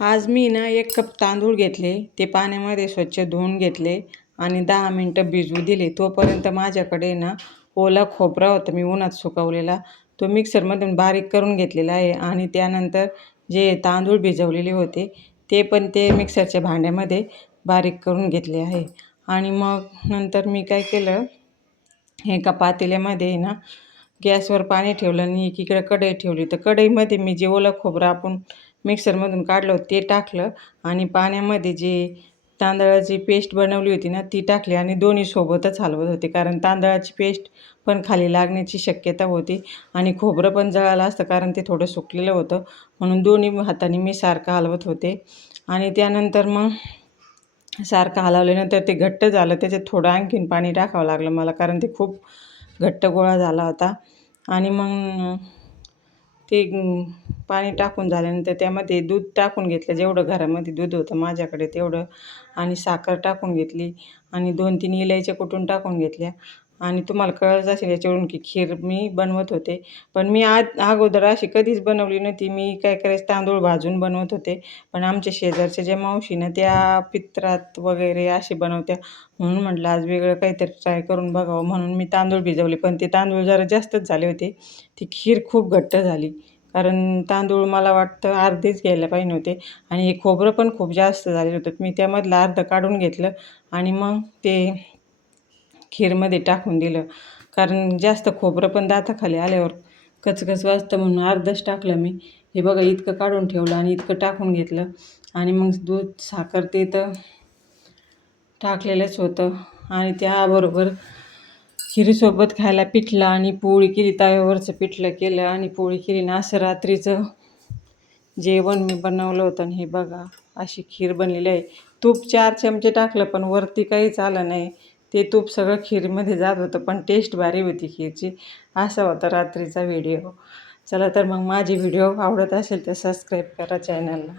आज मी ना 1 कप तांदूळ घेतले, ते पाण्यामध्ये स्वच्छ धुवून घेतले आणि 10 मिनटं भिजू दिले. तोपर्यंत माझ्याकडे ना ओला खोबरा होता मी उन्हात सुकवलेला, तो मिक्सरमधून बारीक करून घेतलेला आहे आणि त्यानंतर जे तांदूळ भिजवलेले होते ते पण ते मिक्सरच्या भांड्यामध्ये बारीक करून घेतले आहे. आणि मग नंतर मी काय केलं, एका पातेल्यामध्ये ना गॅसवर पाणी ठेवलं आणि एकीकडे कढई ठेवली. तर कढईमध्ये मी जे ओलं खोबरं आपण मिक्सरमधून काढलं होतं ते टाकलं आणि पाण्यामध्ये जे तांदळाची पेस्ट बनवली होती ना ती टाकली आणि दोन्ही सोबतच हलवत होते, कारण तांदळाची पेस्ट पण खाली लागण्याची शक्यता होती आणि खोबरं पण जळालं असतं कारण ते थोडं सुकलेलं होतं. म्हणून दोन्ही हाताने मी सारखं हलवत होते आणि त्यानंतर मग सारखं हलवल्यानंतर ते घट्ट झालं. त्याच्यात थोडं आणखीन पाणी टाकावं लागलं मला, कारण ते खूप घट्ट गोळा झाला होता. आणि मग ते पाणी टाकून झाल्यानंतर त्यामध्ये दूध टाकून घेतलं, जेवढं घरामध्ये दूध होतं माझ्याकडे तेवढं, आणि साखर टाकून घेतली आणि 2-3 इलायच्या कुटून टाकून घेतल्या. आणि तुम्हाला कळलंच असेल याच्यावरून की खीर मी बनवत होते. पण मी अगोदर अशी कधीच बनवली नव्हती. मी काय करायचे, तांदूळ भाजून बनवत होते. पण आमच्या शेजारच्या ज्या मावशी ना त्या पित्रात वगैरे असे बनवत्या, म्हणून म्हटलं आज वेगळं काहीतरी ट्राय करून बघावं, म्हणून मी तांदूळ भिजवले. पण ते तांदूळ जरा जास्तच झाले होते. ती खीर खूप घट्ट झाली, कारण तांदूळ मला वाटतं अर्धेच घ्यायला पाहिजे होते आणि हे खोबरं पण खूप जास्त झालेलं होतं. मी त्यामधलं अर्धं काढून घेतलं आणि मग ते खीरमध्ये टाकून दिलं, कारण जास्त खोबरं पण दाताखाली आल्यावर कचकच वाजतं, म्हणून अर्धंच टाकलं मी. हे बघा इतकं काढून ठेवलं आणि इतकं टाकून घेतलं आणि मग दूध साखर ते तर टाकलेलंच होतं आणि त्याबरोबर खिरीसोबत खायला पिठलं आणि पोळी केली. तव्यावरचं पिठलं केलं आणि पोळी केली ना, असं रात्रीचं जेवण मी बनवलं होतं. आणि हे बघा अशी खीर बनलेली आहे. तूप 4 चमचे टाकलं पण वरती काहीच आलं नाही, ते तूप सगळं खीरमध्ये जात होतं, पण टेस्ट भारी होती खीरची. असा होता रात्रीचा व्हिडिओ. चला तर मग माझी व्हिडिओ आवडत असेल तर सबस्क्राईब करा चॅनलला.